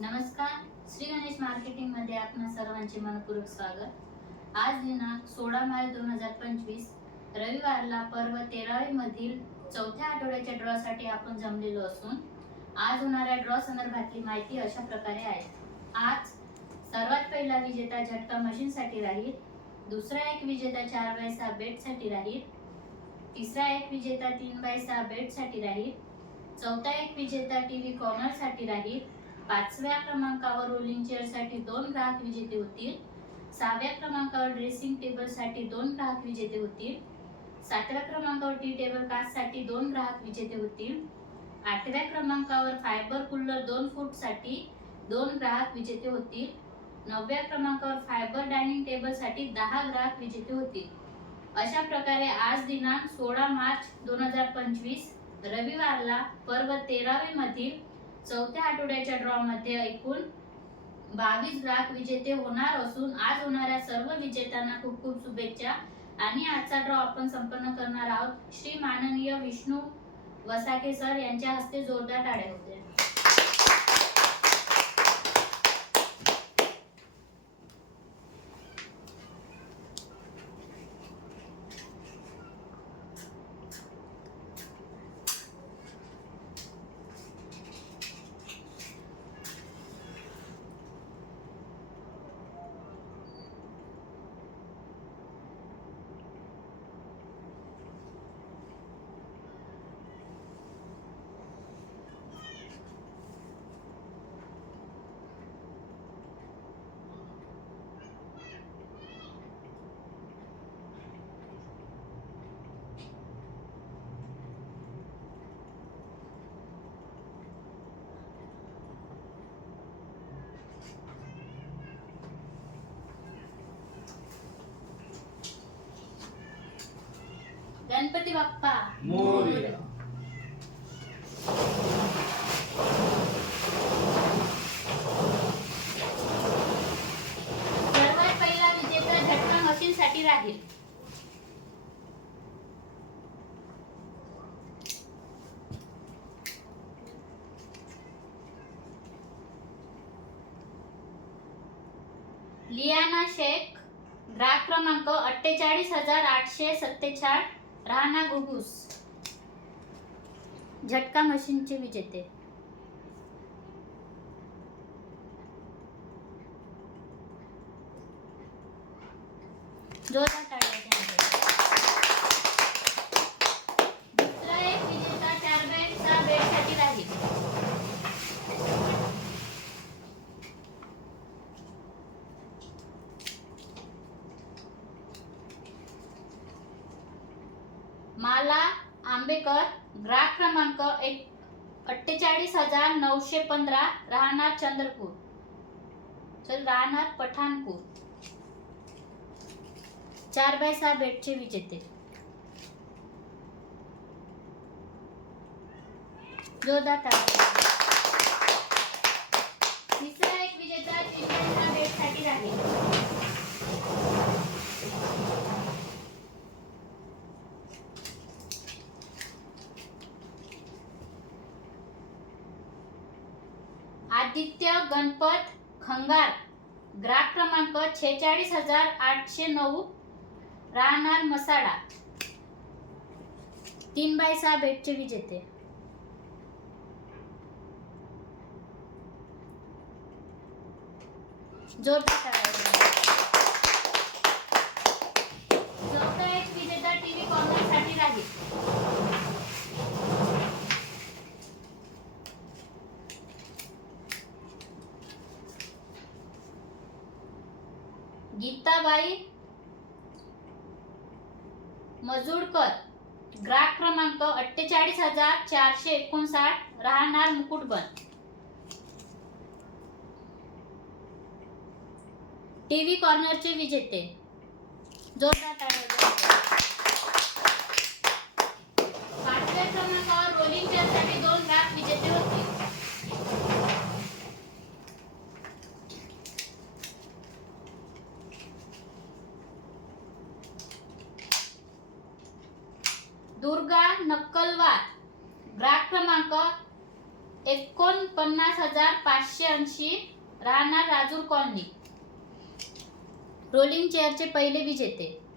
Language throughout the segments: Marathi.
नमस्कार. श्री गणेश मार्केटिंगमध्ये आपणा सर्वांचे मनपूर्वक स्वागत. आज दिनांक सोळा मार्च दोन हजार पंचवीस रविवारला पर्व तेरावी मधील चौथ्या आठवड्याच्या ड्रॉ साठी आपण जमलेलो असून आज होणाऱ्या ड्रॉ संदर्भातली माहिती अशा प्रकारे आहे. आज सर्वात पहिला विजेता झटका मशीन साठी राहील दुसरा एक विजेता चार बाय सहा बेटसाठी राहील तिसरा एक विजेता तीन बाय सहा बेटसाठी राहील चौथा एक विजेता टीव्ही कॉर्नरसाठी राहील पाचव्या क्रमांकावर रोलिंग चेअरसाठी दोन ग्राहक विजेते होतील. सहाव्या क्रमांकावर ड्रेसिंग टेबलसाठी दोन ग्राहक विजेते होतील. सातव्या क्रमांकावर टी टेबल काचसाठी दोन ग्राहक विजेते होतील. आठव्या क्रमांकावर फायबर कूलर दोन फूटसाठी दोन ग्राहक विजेते होतील. नवव्या क्रमांकावर फायबर डायनिंग टेबलसाठी दहा ग्राहक विजेते होतील. अशा प्रकारे आज दिनांक सोळा मार्च दोन हजार पंचवीस रविवारला पर्व तेरावे मधील चौथ्या आठवड्याच्या ड्रॉ मध्ये एकूण बावीस ग्राहक विजेते होणार असून आज होणाऱ्या सर्व विजेत्यांना खूप खूप शुभेच्छा. आणि आजचा ड्रॉ आपण संपन्न करणार आहोत. श्री माननीय विष्णू वसाके सर यांच्या हस्ते जोरदार टाळे होते गणपती बाप्पा. मोरया. सर्वात पहिला विजेता झटका मशीन साठी राहील. लियाना शेख ग्राहक क्रमांक अठ्ठेचाळीस हजार आठशे सत्तेचाळ. राणा घुगुस झटका मशीनचे विजेते. जोरदार टाळ्या द्या. दुसरा एक विजेता चार बॅट सहा बॅटसाठी राहील माला आंबेकर ग्राहक क्रमांक एक अठ्ठेचाळीस हजार नऊशे पंधरा राहणार चंद्रपूर. तर राहणार पठाणपूर. चार बाय सहा बेटचे विजेते. जोरदार तिसरा एक विजेता तीन राहील. आदित्य गणपत खंगार. ग्राहक क्रमांक छेचाळीस हजार आठशे नऊ. राहणार मसाडा. तीन बाय सहा बेटचे विजेते जोरदार टाळ्या द्या. चौथा एक विजेता टीव्ही कॉर्नरसाठी राहील गीताबाई मजूरकर ग्राहक क्रमांक अठ्ठेचाळीस हजार चारशे एकोणसाठ. राहणार मुकुटबन. टीव्ही कॉर्नरचे विजेते. जोरदार टाळ्या पाचव्या क्रमांकावर रोलिंग चेअरसाठी दोन ग्राहक विजेते होते दुर्गा नक्कलवार ग्राहक क्रमांक एकोणपन्नास हजार पाचशे ऐंशी राहणार राजूर कॉलनी. रोलिंग चेअरचे पहिले विजेते.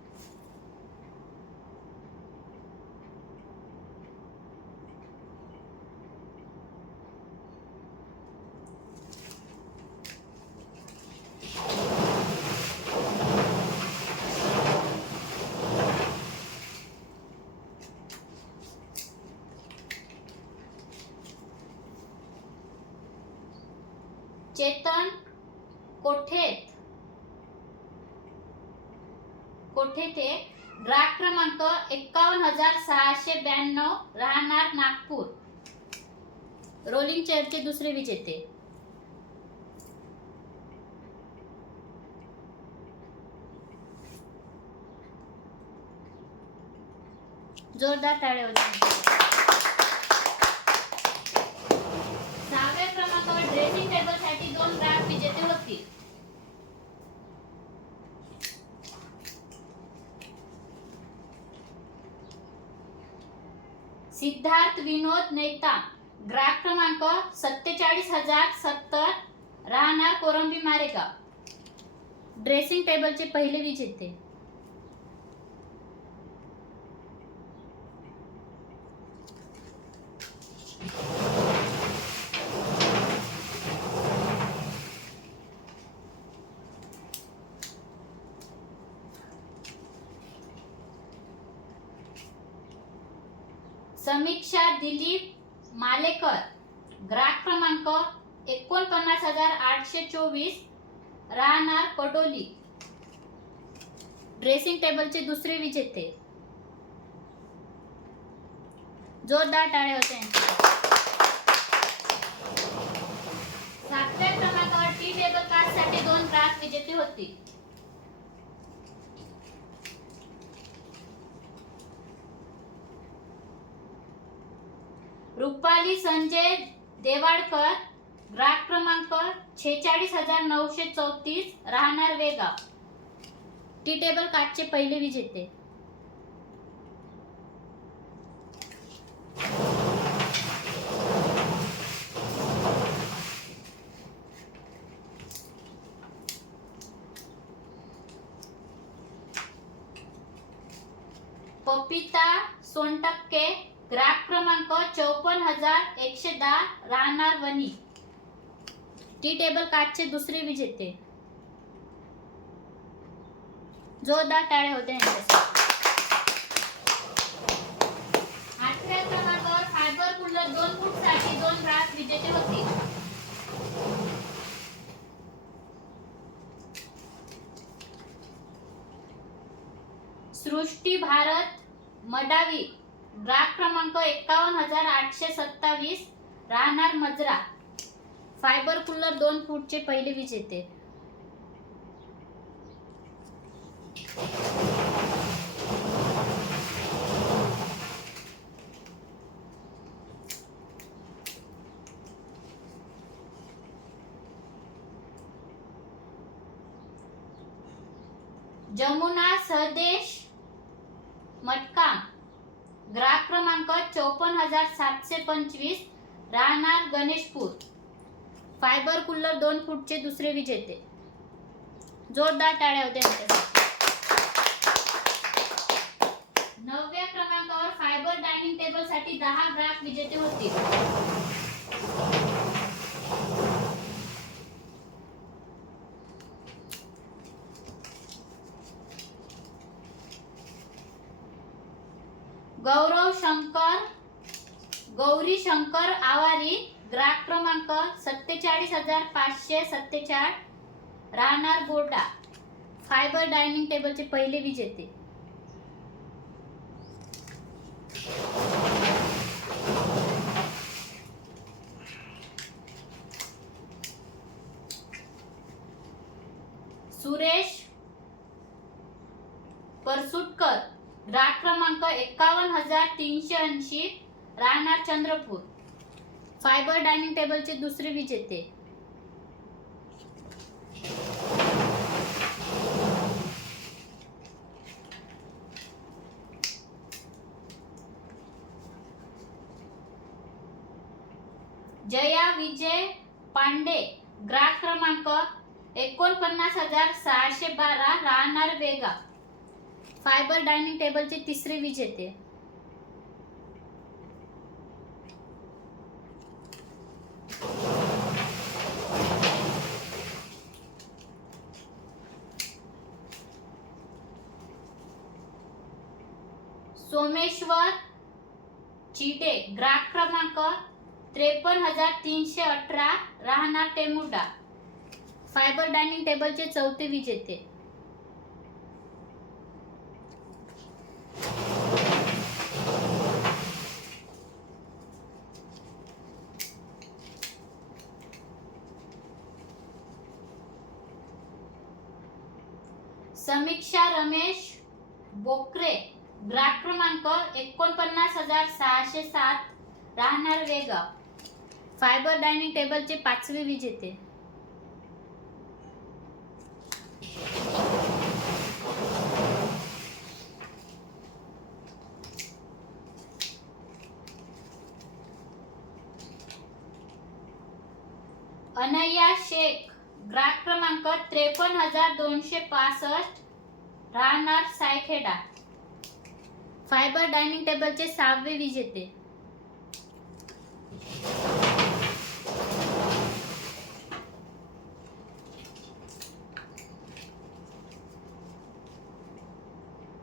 चेतन कोठेत? कोठे ते? ग्राहक क्रमांक एकावन्न हजार सहाशे ब्याण्णव राहणार नागपूर. रोलिंग चेअरचे दुसरे विजेते. जोरदार टाळे होते सहाव्या क्रमांकावर ड्रेसिंग टेबल विजेते सिद्धार्थ विनोद नेता. ग्राहक क्रमांक सत्तेचाळीस हजार सत्तर. राहणार कोरंबी मारेगाव. ड्रेसिंग टेबलचे पहिले विजेते. समीक्षा दिलीप मालेकर. ग्राहक क्रमांक एकोणपन्नास हजार आठशे चोवीस. राहणार कडोली ड्रेसिंग टेबलचे दुसरे विजेते. जोरदार टाळे होते सातव्या क्रमांकावर टी टेबल कास्टसाठी दोन ग्राहक विजेते होती. रुपाली संजय देवाडकर ग्राहक क्रमांक छेचाळीस हजार नऊशे चौतीस राहणार वेगाव टी टेबल कार्डचे पहिले विजेते. पपिता सोनटक्के क्रमांक चौपन्न हजार एकशे दहा राहणार वनी. टी टेबल कार्डचे दुसरे विजेते. जोरदार टाळे होते यांच्यासाठी. आठव्या क्रमांकावर फायबर कूलर दोन फूट दोन ग्राहक विजेते होते. सृष्टी भारत मडावी. ग्राहक क्रमांक एक्कावन्न हजार आठशे सत्तावीस राहणार मजरा. फायबर कूलर दोन फूटचे पहिले विजेते जमुना सहदेश मटकाम ग्राहक क्रमांक चौपन्न हजार सातशे पंचवीस राहणार गणेशपूर. फायबर कुल्लर दोन फूटचे दुसरे विजेते. जोरदार टाळ्या होत्या नवव्या क्रमांकावर फायबर डायनिंग टेबलसाठी दहा ग्राहक विजेते होतील गौरव शंकर गौरी शंकर आवारी ग्राहक क्रमांक सत्तेचाळीस हजार पाचशे सत्तेचाळ राहणार बोर्डा. फायबर डायनिंग टेबलचे पहिले विजेते. सुरेश परसुटकर ग्राहक क्रमांक एकावन्न हजार तीनशे ऐंशी राहणार चंद्रपूर. फायबर डायनिंग टेबलचे दुसरे विजेते. जया विजय पांडे ग्राहक क्रमांक एकोणपन्नास हजार सहाशे बारा राहणार वेगा. फायबर डायनिंग टेबलचे तिसरे विजेते. सोमेश्वर चिटे ग्राहक क्रमांक त्रेपन्न हजार तीनशे अठरा राहणार टेमुडा फायबर डायनिंग टेबलचे चौथे विजेते. समीक्षा रमेश बोकरे ग्राहक क्रमांक एकोणपन्नास हजार सहाशे सात. राहणार वेगाव फायबर डायनिंग टेबलचे पाचवे विजेते. अनया शेख ग्राहक क्रमांक त्रेपन्न हजार दोनशे पासष्ट. राहणार सायखेडा. फायबर डायनिंग टेबलचे सहावे विजेते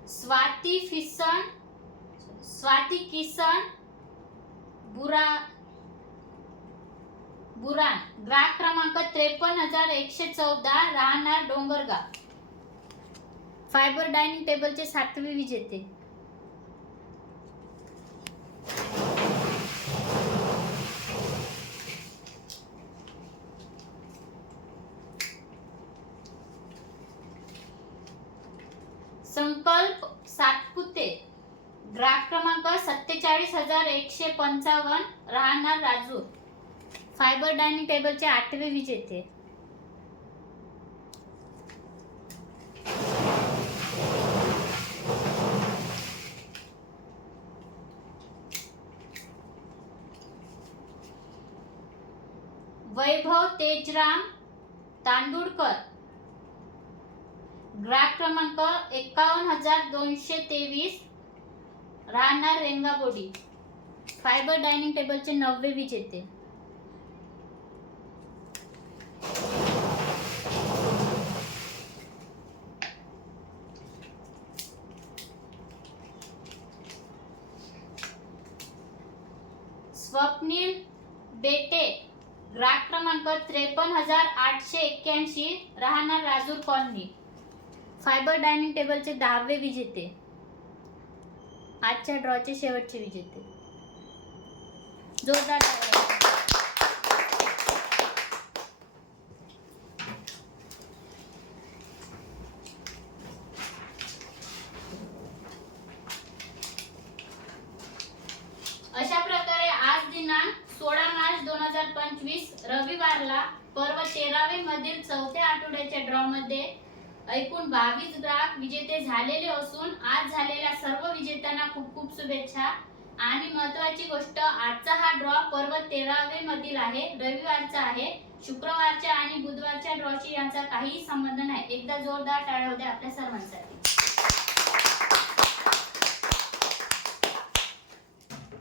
स्वाती फिसन स्वाती किसन बुरा बुरान ग्राहक क्रमांक त्रेपन्न हजार एकशे चौदा राहणार डोंगरगाव. फायबर डायनिंग टेबलचे सातवे विजेते संकल्प सातपुते. ग्राहक क्रमांक सत्तेचाळीस हजार एकशे पंचावन्न राहणार राजूर फायबर डायनिंग टेबलचे आठवे विजेते. वैभव तेजराम तांदूळकर ग्राहक क्रमांक एकावन्न हजार दोनशे तेवीस राहणार रेंगाबोडी. फायबर डायनिंग टेबलचे नववे विजेते स्वप्नील बेटे ग्राहक क्रमांक त्रेपन्न हजार आठशे एक्क्याऐंशी राहणार राजूर कॉलनी. फायबर डायनिंग टेबलचे दहावे विजेते. आजच्या ड्रॉचे शेवटचे विजेते. जोरदार टाळ्या. अशा प्रकारे आज दिनांक सोळा मार्च दोन हजार पंचवीस रविवारला पर्व तेरावे मधील चौथ्या आठवड्याच्या ड्रॉ मध्ये एकूण बावीस ग्राहक विजेते झालेले असून आज झालेल्या सर्व विजेत्यांना खूप खूप शुभेच्छा. आणि महत्वाची गोष्ट आजचा हा ड्रॉ पर्व तेरावे मधील आहे. रविवारचा आहे. शुक्रवारच्या आणि बुधवारच्या ड्रॉशी यांचा काही संबंध नाही. एकदा जोरदार टाळ्या होत्या आपल्या सर्वांसाठी.